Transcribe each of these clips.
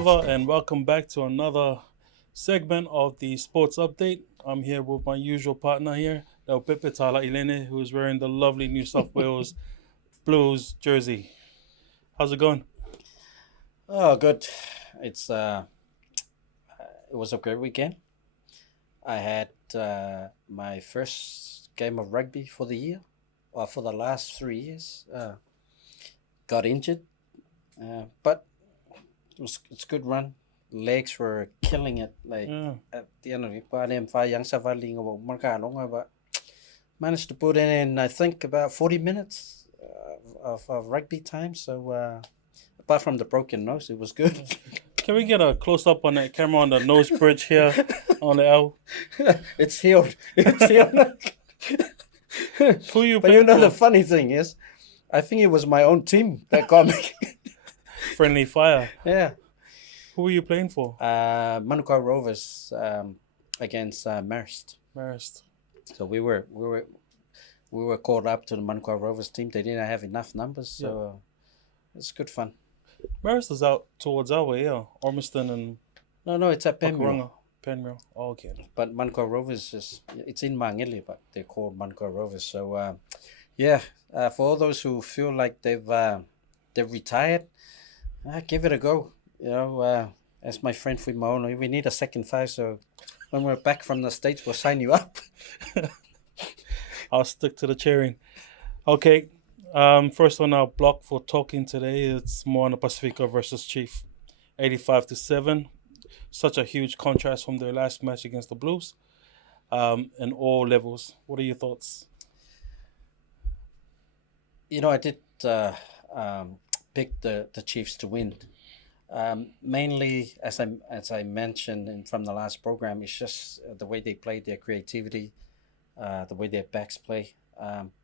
lover, and welcome back to another segment of the Sports Update. I'm here with my usual partner here, Del Pepe Tala Ilene, who is wearing the lovely New South Wales Blues jersey. How's it going? Oh, good. It's it was a great weekend. I had my first game of rugby for the year, or for the last 3 years. Got injured, but it's good run. Legs were killing it. Like Yeah. at the end of it, but I'm fine. Young Savali but managed to put in I think about 40 minutes of rugby time. So apart from the broken nose, it was good. Can we get a close up on that camera on the nose bridge here on the L? It's healed. It's healed. Who you But you playing know the for? funny thing is, I think it was my own team that got me. Friendly Fire. Yeah. Who are you playing for? Manukau Rovers against Marist. Marist. So we were called up to the Manukau Rovers team. They didn't have enough numbers, so it's good fun. Marist is out towards our way, yeah. Ormiston and No, it's at Penmure. Pakuranga. Penmure. Oh, okay. But Manukau Rovers it's in Mangili, but they're called Manukau Rovers. So yeah, for all those who feel like they've retired, give it a go. You know, as my friend with Moana, we need a second five. So when we're back from the States, we'll sign you up. I'll stick to the cheering. Okay. First on our block for talking today, it's Moana Pacifica versus Chief, 85-7. Such a huge contrast from their last match against the Blues, in all levels. What are your thoughts? You know, I did pick the Chiefs to win. Mainly, as I mentioned from the last program, it's just the way they play, their creativity, the way their backs play.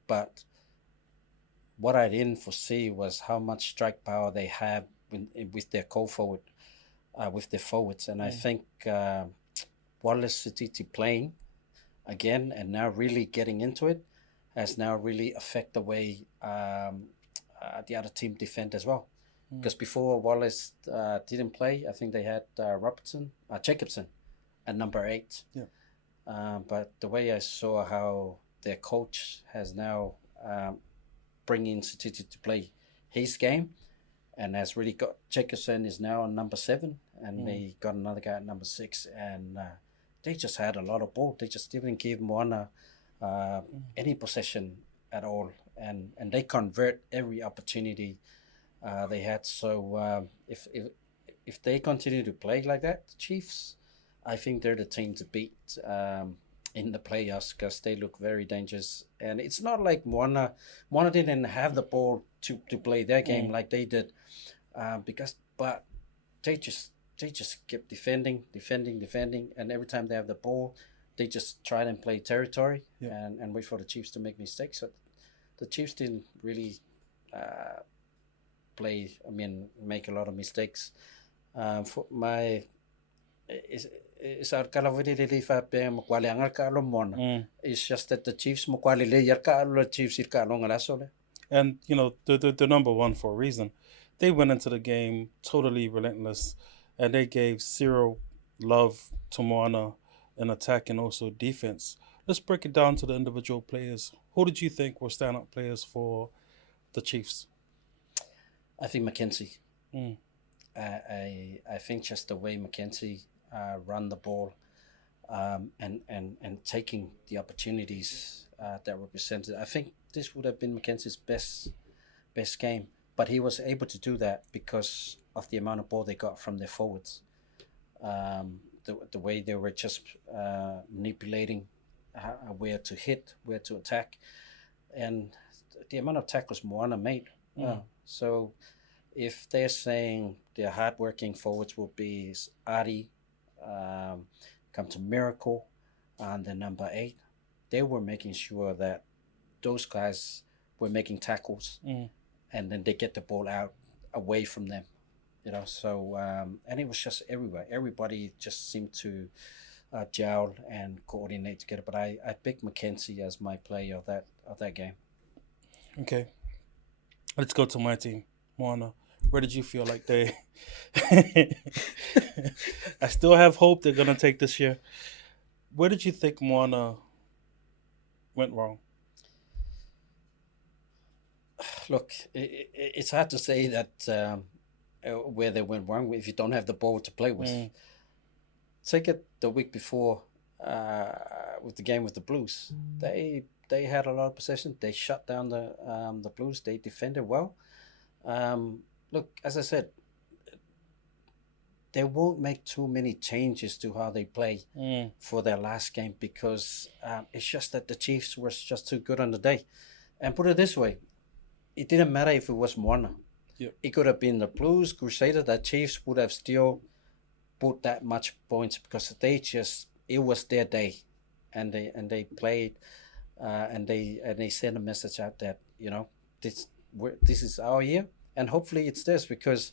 But what I didn't foresee was how much strike power they have with their co-forward, with their forwards, and I think Wallace City playing again and now really getting into it has now really affect the way the other team defend as well. Because before Wallace didn't play, I think they had Jacobson at number 8. Yeah. But the way I saw how their coach has now bringing Satiti to play his game, and has really got Jacobson is now on number 7, and they got another guy at number 6, and they just had a lot of ball. They just didn't give Moana any possession at all, and they convert every opportunity they had. So if they continue to play like that, the Chiefs, I think they're the team to beat in the playoffs, because they look very dangerous. And it's not like Moana didn't have the ball to play their game like they did, but they just kept defending, and every time they have the ball, they just try and play territory and wait for the Chiefs to make mistakes. So the Chiefs didn't really make a lot of mistakes. For my it's just that the Chiefs And, you know, they're number one for a reason. They went into the game totally relentless, and they gave zero love to Moana in attack and also defense. Let's break it down to the individual players. Who did you think were standout players for the Chiefs? I think Mackenzie. Mm. I think just the way Mackenzie run the ball, and taking the opportunities that were presented. I think this would have been Mackenzie's best game, but he was able to do that because of the amount of ball they got from their forwards. The way they were just manipulating where to hit, where to attack, and the amount of tackles Moana made. So if they're saying their hardworking forwards will be Ari, come to Miracle, and the number 8, they were making sure that those guys were making tackles, and then they get the ball out away from them. You know, so and it was just everywhere. Everybody just seemed to gel and coordinate together. But I picked Mackenzie as my player of that game. Okay. Let's go to my team, Moana. Where did you feel like they? I still have hope they're gonna take this year. Where did you think Moana went wrong? Look, it's hard to say that where they went wrong if you don't have the ball to play with. Mm, Take it the week before with the game with the Blues. They had a lot of possession. They shut down the Blues. They defended well. Look, as I said, they won't make too many changes to how they play mm, for their last game because it's just that the Chiefs were just too good on the day. And put it this way, it didn't matter if it was Moana. yep. It could have been the Blues, Crusader. The Chiefs would have still put that much points because they just it was their day, and they played, and they sent a message out that this is our year, and hopefully it's this because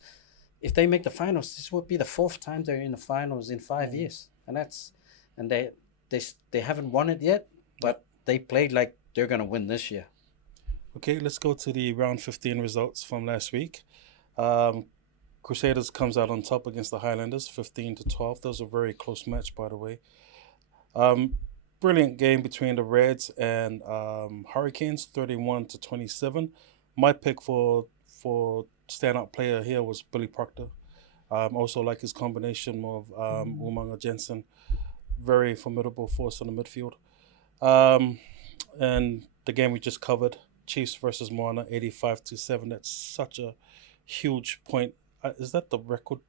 if they make the finals, this would be the fourth time they're in the finals in 5 years, and they haven't won it yet, but they played like they're gonna win this year. Okay, let's go to the round 15 results from last week. Um, Crusaders comes out on top against the Highlanders, 15-12. That was a very close match, by the way. Um, Brilliant game between the Reds and Hurricanes, 31-27. My pick for standout player here was Billy Proctor. Also like his combination of Umanga Jensen, very formidable force on the midfield. Um, and the game we just covered, Chiefs versus Moana, 85-7. That's such a huge point. Is that the record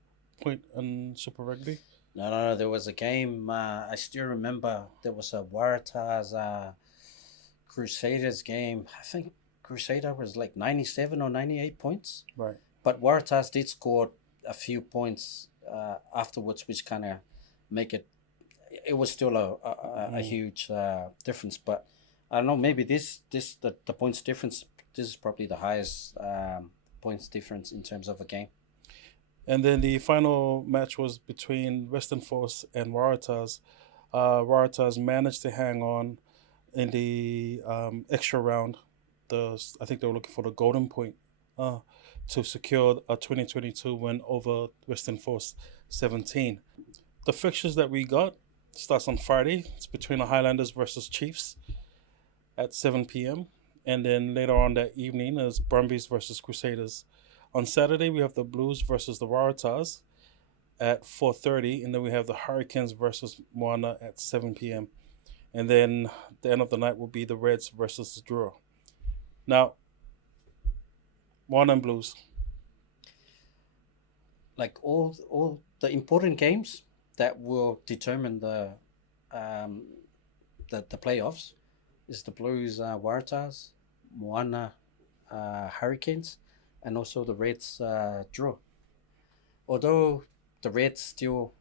point in Super Rugby? No, no, no. There was a game. I still remember there was a Waratahs Crusaders game. I think Crusader was like 97 or 98 points. Right. But Waratahs did score a few points afterwards, which kind of make it. It was still a Mm. huge difference, but I don't know. Maybe the points difference. This is probably the highest points difference in terms of a game. And then the final match was between Western Force and Waratahs. Waratahs managed to hang on in the extra round. I think they were looking for the golden point uh, to secure a 2022 win over Western Force 17. The fixtures that we got starts on Friday. It's between the Highlanders versus Chiefs at 7 p.m. And then later on that evening is Brumbies versus Crusaders. On Saturday, we have the Blues versus the Waratahs at 4:30, and then we have the Hurricanes versus Moana at 7 p.m. And then the end of the night will be the Reds versus the Drua. Now, Moana and Blues. Like all the important games that will determine um, the playoffs is the Blues Waratahs, Moana Hurricanes, and also the Reds draw. Although the Reds still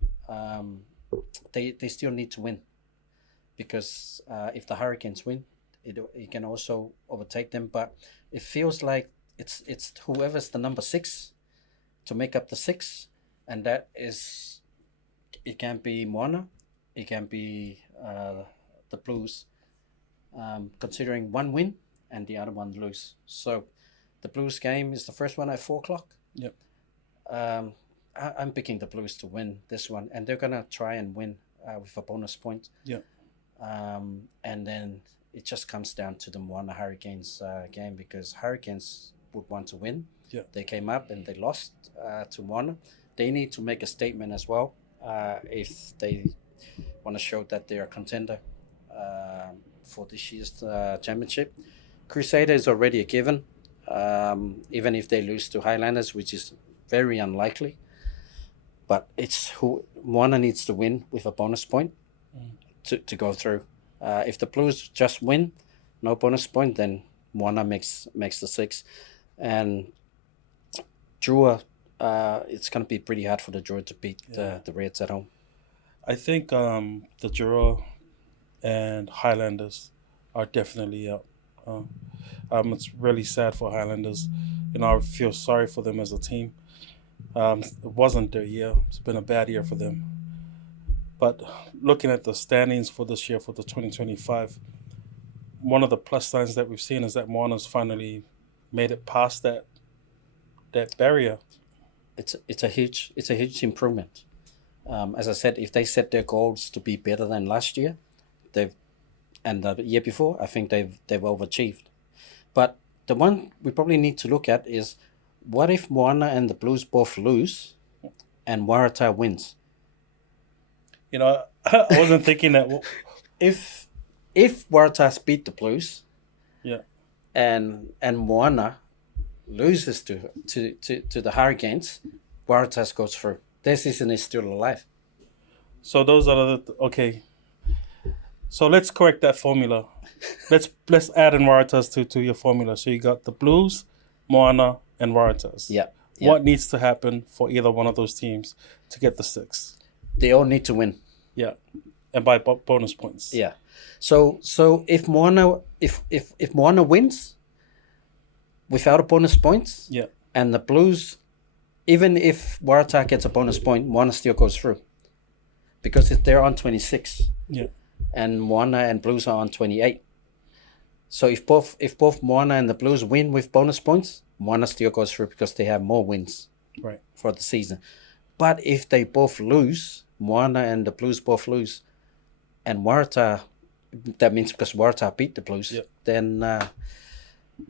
they still need to win because if the Hurricanes win, it can also overtake them. But it feels like it's whoever's the number six to make up the six, and that is it can be Moana, it can be the Blues, considering one win and the other one lose. So the Blues game is the first one at 4 o'clock. Yep. I'm picking the Blues to win this one, and they're gonna try and win with a bonus point. Yep. And then it just comes down to the Moana Hurricanes game because Hurricanes would want to win. Yep. They came up and they lost to Moana. They need to make a statement as well if they want to show that they are a contender for this year's championship. Crusader is already a given, even if they lose to Highlanders, which is very unlikely. But it's who Moana needs to win with a bonus point to go through. If the Blues just win, no bonus point, then Moana makes the six, and Drua. It's gonna be pretty hard for the Drua to beat the Reds at home. I think the Drua and Highlanders are definitely out. It's really sad for Highlanders. I feel sorry for them as a team. It wasn't their year. It's been a bad year for them. But looking at the standings for this year, for the 2025, one of the plus signs that we've seen is that Moana's finally made it past that barrier. it's a huge improvement. As I said, if they set their goals to be better than last year, they've and the year before, I think they've overachieved. But the one we probably need to look at is, what if Moana and the Blues both lose and Waratah wins? You know, I wasn't thinking that. If Waratahs beat the Blues, Yeah. and Moana loses to the Hurricanes, Waratahs goes through. Their season is still alive. So those are the okay. So let's correct that formula. Let's add in Waratahs to your formula. So you got the Blues, Moana, and Waratahs. Yeah. What needs to happen for either one of those teams to get the 6? They all need to win. Yeah, and by bonus points. Yeah. So if Moana wins without a bonus points, Yeah. and the Blues, even if Waratah gets a bonus point, Moana still goes through, because they're on 26. Yeah. And Moana and Blues are on 28. So if both Moana and the Blues win with bonus points, Moana still goes through because they have more wins Right. for the season. But if they both lose, Moana and the Blues both lose, and Waratah, that means because Waratah beat the Blues, Yep. then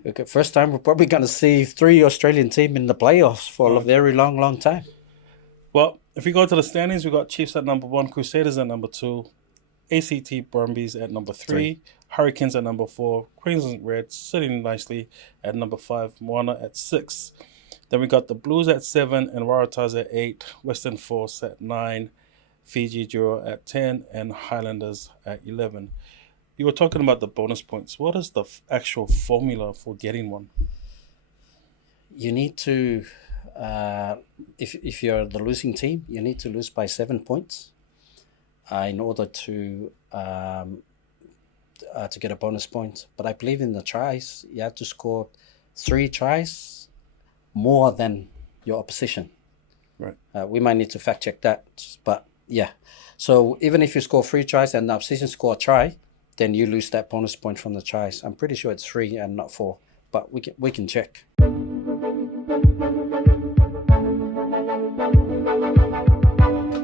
okay, first time we're probably going to see 3 Australian teams in the playoffs for a very long time. Well, if we go to the standings, we got Chiefs at number 1, Crusaders at number 2, ACT Brumbies at number 3, Hurricanes at number 4, Queensland Reds sitting nicely at number 5, Moana at 6. Then we got the Blues at 7 and Waratahs at 8, Western Force at 9, Fiji Jura at 10, and Highlanders at 11. You were talking about the bonus points. What is the actual formula for getting one? You need to, if you're the losing team, you need to lose by 7 points in order to get a bonus point. But I believe in the tries, you have to score 3 tries more than your opposition. Right. We might need to fact check that, but yeah. So even if you score 3 tries and the opposition score a try, then you lose that bonus point from the tries. I'm pretty sure it's 3 and not 4, but we can check.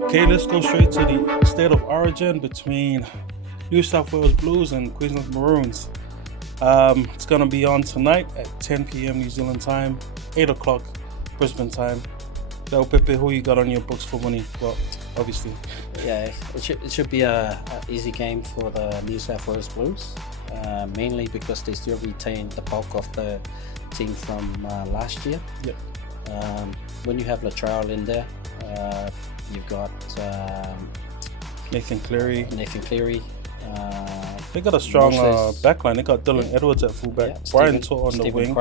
Okay, let's go straight to the state of origin between New South Wales Blues and Queensland Maroons. It's going to be on tonight at 10 p.m. New Zealand time, 8 o'clock Brisbane time. Now, Pepe, who you got on your books for money? Well, obviously. Yeah, it should be a easy game for the New South Wales Blues, mainly because they still retain the bulk of the team from last year. Yep. When you have Latrell in there, you've got Nathan Cleary. They got a strong backline. They got Dylan Edwards at fullback, Brian Tour on the wing,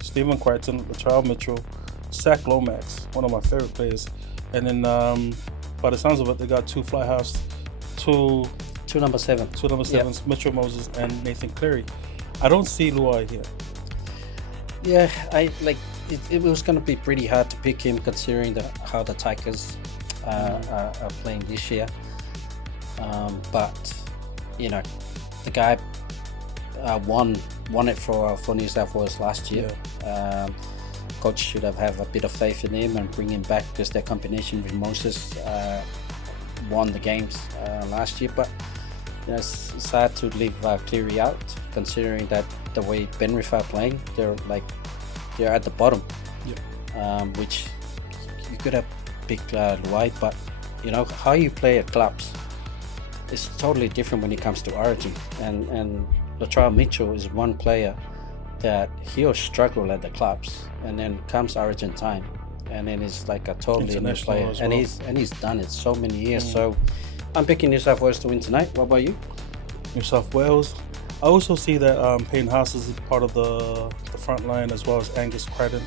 Stephen Crichton, Latrell Mitchell, Zach Lomax, one of my favorite players. And then, by the sounds of it, they got 2 Flyhouse, two number 7, Mitchell Moses and Nathan Cleary. I don't see Luai here. Yeah, I like it was going to be pretty hard to pick him considering how the Tigers are playing this year. But you know, the guy won it for New South Wales last year. Yeah. Coach should have a bit of faith in him and bring him back, because their combination with Moses won the games last year. But you know, it's hard to leave Cleary out, considering that the way Penrith are playing, they're at the bottom. Yeah. Which you could have picked Luai, but you know how you play at clubs is totally different when it comes to Origin. And Latrell Mitchell is one player that he'll struggle at the clubs, and then comes Origin time, and then it's like a totally new player. Well. And he's done it so many years. So I'm picking New South Wales to win tonight. What about you? New South Wales. I also see that Payne Haas is part of the front line, as well as Angus Crichton.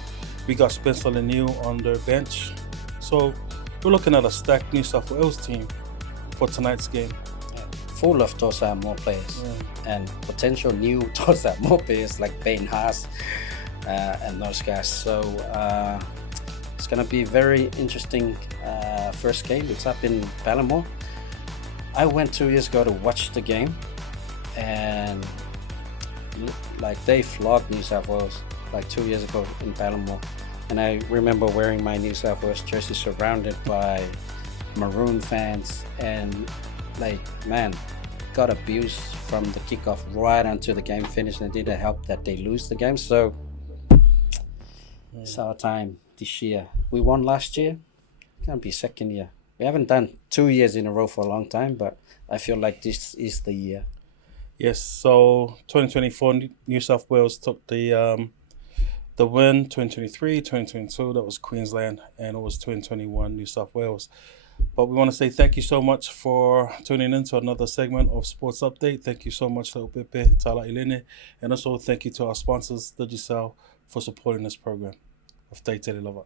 We got Spencer Lanier on their bench. So we're looking at a stacked New South Wales team for tonight's game. Full of Tosa more players, and potential new Tosa more players like Payne Haas and those guys. So it's going to be very interesting first game. It's up in Ballamore. I went 2 years ago to watch the game, and like they flogged New South Wales like 2 years ago in Ballamore, And I remember wearing my New South Wales jersey surrounded by Maroon fans, and like, man, got abused from the kickoff right until the game finished, and it didn't help that they lose the game. So it's our time this year. We won last year, can't be second year. We haven't done 2 years in a row for a long time, but I feel like this is the year. Yes, so 2024 New South Wales took the win. 2023, 2022 that was Queensland, and it was 2021 New South Wales. But we want to say thank you so much for tuning in to another segment of Sports Update. Thank you so much, Little Pepe, Tala Ilene, and also thank you to our sponsors, Digicel, for supporting this program of Day Lava.